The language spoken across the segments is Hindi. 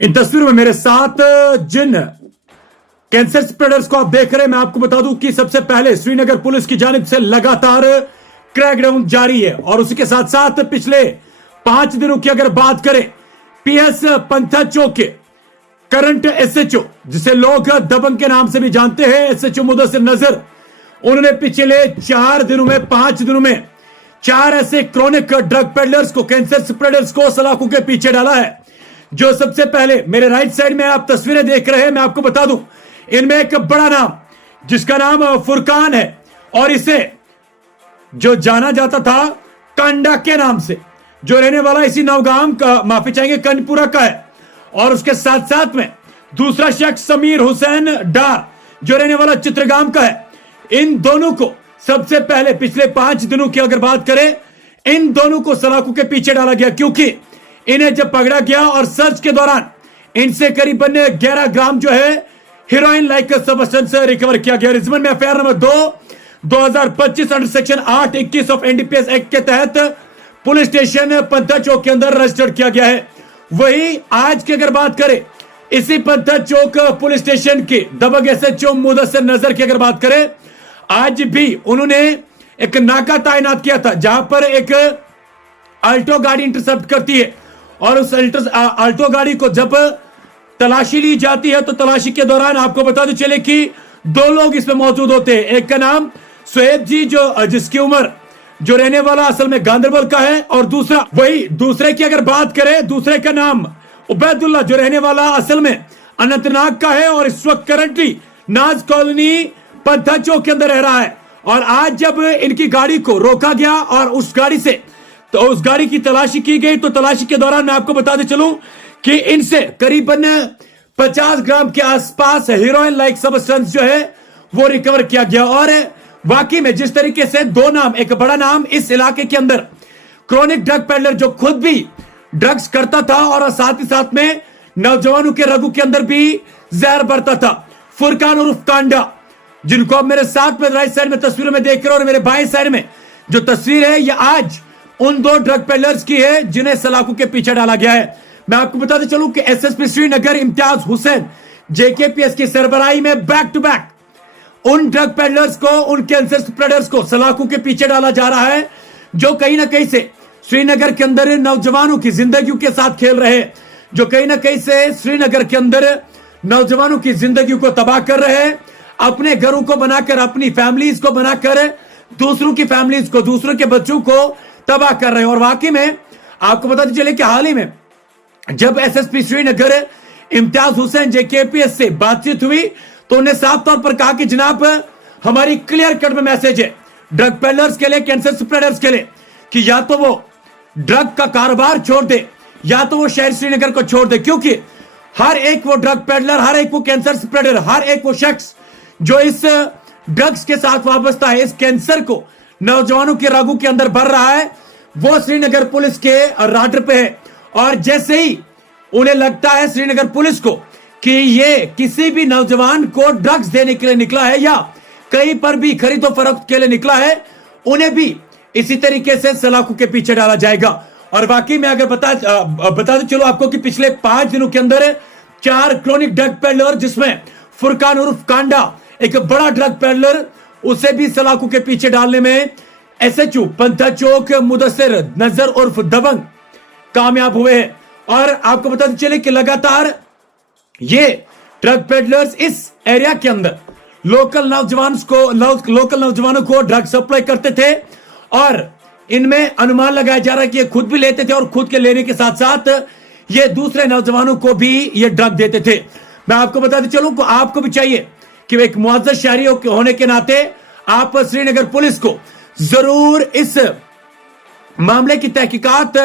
इन तस्वीरों में मेरे साथ जिन कैंसर स्प्रेडर्स को आप देख रहे हैं, मैं आपको बता दूं कि सबसे पहले श्रीनगर पुलिस की जानिब से लगातार क्रैकडाउन जारी है और उसी के साथ साथ पिछले 5 दिनों की अगर बात करें, पीएस पंथा चौक के करंट एसएचओ, जिसे लोग दबंग के नाम से भी जानते हैं, एसएचओ मुदस्सिर नजर, उन्होंने पिछले 4 दिनों में 5 दिनों में 4 ऐसे क्रॉनिक ड्रग पेडलर्स को, कैंसर स्प्रेडर्स को सलाखों के पीछे डाला है। जो सबसे पहले मेरे राइट साइड में आप तस्वीरें देख रहे हैं, मैं आपको बता दूं, इनमें एक बड़ा नाम जिसका नाम फुरकान है और इसे जो जाना जाता था कांडा के नाम से, जो रहने वाला इसी नवगाम का, माफी चाहेंगे, कनपुरा का है। और उसके साथ साथ में दूसरा शख्स समीर हुसैन डार, जो रहने वाला चित्रगाम का है। इन दोनों को सबसे पहले पिछले 5 दिनों की अगर बात करें, इन दोनों को सलाखों के पीछे डाला गया, क्योंकि इन्हें जब पकड़ा गया और सर्च के दौरान इनसे करीबन 11 ग्राम जो है हीरोइन लाइक सब्सटेंस रिकवर किया गया। रिजमन में FIR number 2025 under section 821 of NDPS act के तहत पुलिस स्टेशन पंथा चौक के अंदर रजिस्टर्ड किया गया है। वही आज की अगर बात करें, इसी पंथा चौक पुलिस स्टेशन के दबंग एसएचओ मुदस्सिर नजर की अगर बात करें, आज भी उन्होंने एक नाका तैनात किया था, जहां पर एक अल्टो गाड़ी इंटरसेप्ट करती है और उस अल्टो गाड़ी को जब तलाशी ली जाती है तो तलाशी के दौरान आपको बता दो चले कि 2 लोग इसमें मौजूद होते हैं। एक का नाम सुहेब जी, जो जिसकी उम्र जो रहने वाला असल में गांधरबल का है, और दूसरे की अगर बात करें, दूसरे का नाम उबैदुल्ला, जो रहने वाला असल में अनंतनाग का है और इस वक्त करंटली नाज कॉलोनी पंथा चौक के अंदर रह रहा है। और आज जब इनकी गाड़ी को रोका गया और उस गाड़ी की तलाशी की गई, तो तलाशी के दौरान मैं आपको बताते चलूं कि इनसे करीबन 50 ग्राम के आसपास हीरोइन लाइक सब्सटेंस जो है वो रिकवर किया गया। और वाकई में जिस तरीके से 2 नाम, एक बड़ा नाम इस इलाके के अंदर क्रॉनिक ड्रग पेडलर जो खुद भी ड्रग्स करता था और साथ ही साथ में नौजवानों के रगू के अंदर भी जहर भरता था, फुरकान उर्फ कांडा, जिनको आप मेरे साथ में राइट साइड में तस्वीरों में देख रहे हो, और मेरे बाएं साइड में जो तस्वीर है, ये आज उन 2 ड्रग पेडलर्स की है जिन्हें सलाखों के पीछे डाला गया है। मैं आपको बताते चलूं कि एसएसपी श्रीनगर इम्तियाज हुसैन जेकेपीएस की सरबराही में बैक टू बैक उन ड्रग पेडलर्स को, उन कैंसर स्प्रेडर्स को सलाखों के पीछे डाला जा रहा है, जो कहीं ना कहीं से श्रीनगर के अंदर नौजवानों की जिंदगियों के साथ खेल रहे हैं, जो कहीं ना कहीं से श्रीनगर के अंदर नौजवानों की जिंदगी को तबाह कर रहे हैं, अपने घरों को बनाकर, अपनी फैमिलीज को बनाकर दूसरों की फैमिलीज को, दूसरों के बच्चों को तबाह कर रहे हैं। और वाकई में आपको बताते चले कि हाल ही में जब एसएसपी श्रीनगर इम्तियाज हुसैन जेकेपीएस से बातचीत हुई, तो उन्हें साफ तौर पर कहा कि जनाब, हमारी क्लियर कट में मैसेज है ड्रग पेडलर्स के लिए, कैंसर स्प्रेडर्स के लिए, कि या तो वो ड्रग का कारोबार छोड़ दे या तो वो शहर श्रीनगर को छोड़ दे, क्योंकि हर एक वो ड्रग पेडलर, हर एक वो कैंसर स्प्रेडर, हर एक वो शख्स जो इस ड्रग्स के साथ वाबस्ता है, इस कैंसर को नौजवानों के रगू के अंदर भर रहा है, वो श्रीनगर पुलिस के राडर पे है। और जैसे ही उन्हें लगता है श्रीनगर पुलिस को कि ये किसी भी नौजवान को ड्रग्स देने के लिए निकला है या कहीं पर भी खरीदो फरोख्त के लिए निकला है, उन्हें भी इसी तरीके से सलाखों के पीछे डाला जाएगा। और वाकई में अगर बता दो चलो आपको कि पिछले 5 दिनों के अंदर 4 क्रॉनिक ड्रग पेडलर, जिसमें फुरकान उर्फ कांडा एक बड़ा ड्रग पेडलर, उसे भी सलाखों के पीछे डालने में एसएचओ पंथा चौक मुदस्सिर नजर उर्फ दबंग कामयाब हुए हैं। और आपको बताते चले कि लगातार ये ड्रग पेडलर्स इस एरिया के अंदर लोकल नौजवानों को ड्रग सप्लाई करते थे, और इनमें अनुमान लगाया जा रहा है कि ये खुद भी लेते थे और खुद के लेने के साथ साथ ये दूसरे नौजवानों को भी ये ड्रग देते थे। मैं आपको बताते चलूं कि आपको भी चाहिए कि एक मुअज़्ज़ज़ शहरी होने के नाते आप श्रीनगर पुलिस को जरूर इस मामले की तहकीकात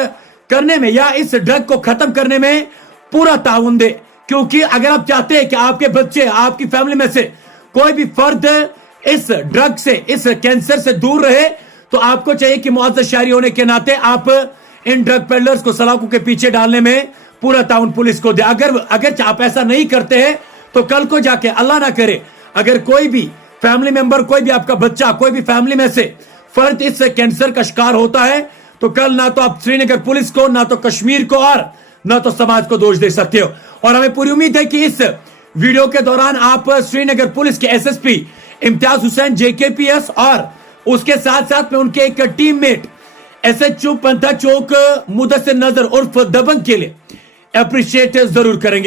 करने में या इस ड्रग को खत्म करने में पूरा ताउन दे, क्योंकि अगर आप चाहते हैं कि आपके बच्चे, आपकी फैमिली में से कोई भी फर्द इस ड्रग से, इस कैंसर से दूर रहे, तो आपको चाहिए कि मुअज़्ज़ज़ शहरी होने के नाते आप इन ड्रग पेडलर्स को सलाखों के पीछे डालने में पूरा ताउन पुलिस को दे। अगर आप ऐसा नहीं करते हैं, तो कल को जाके अल्लाह ना करे, अगर कोई भी फैमिली मेंबर, कोई भी आपका बच्चा, कोई भी फैमिली में से फर्द इस कैंसर का शिकार होता है, तो कल ना तो आप श्रीनगर पुलिस को, ना तो कश्मीर को और न तो समाज को दोष दे सकते हो। और हमें पूरी उम्मीद है कि इस वीडियो के दौरान आप श्रीनगर पुलिस के एसएसपी इम्तियाज हुसैन जेकेपीएस और उसके साथ साथ में उनके एक टीममेट एसएचओ पंथा चौक मुदस्सिर नजर उर्फ दबंग के लिए अप्रिशिएट जरूर करेंगे।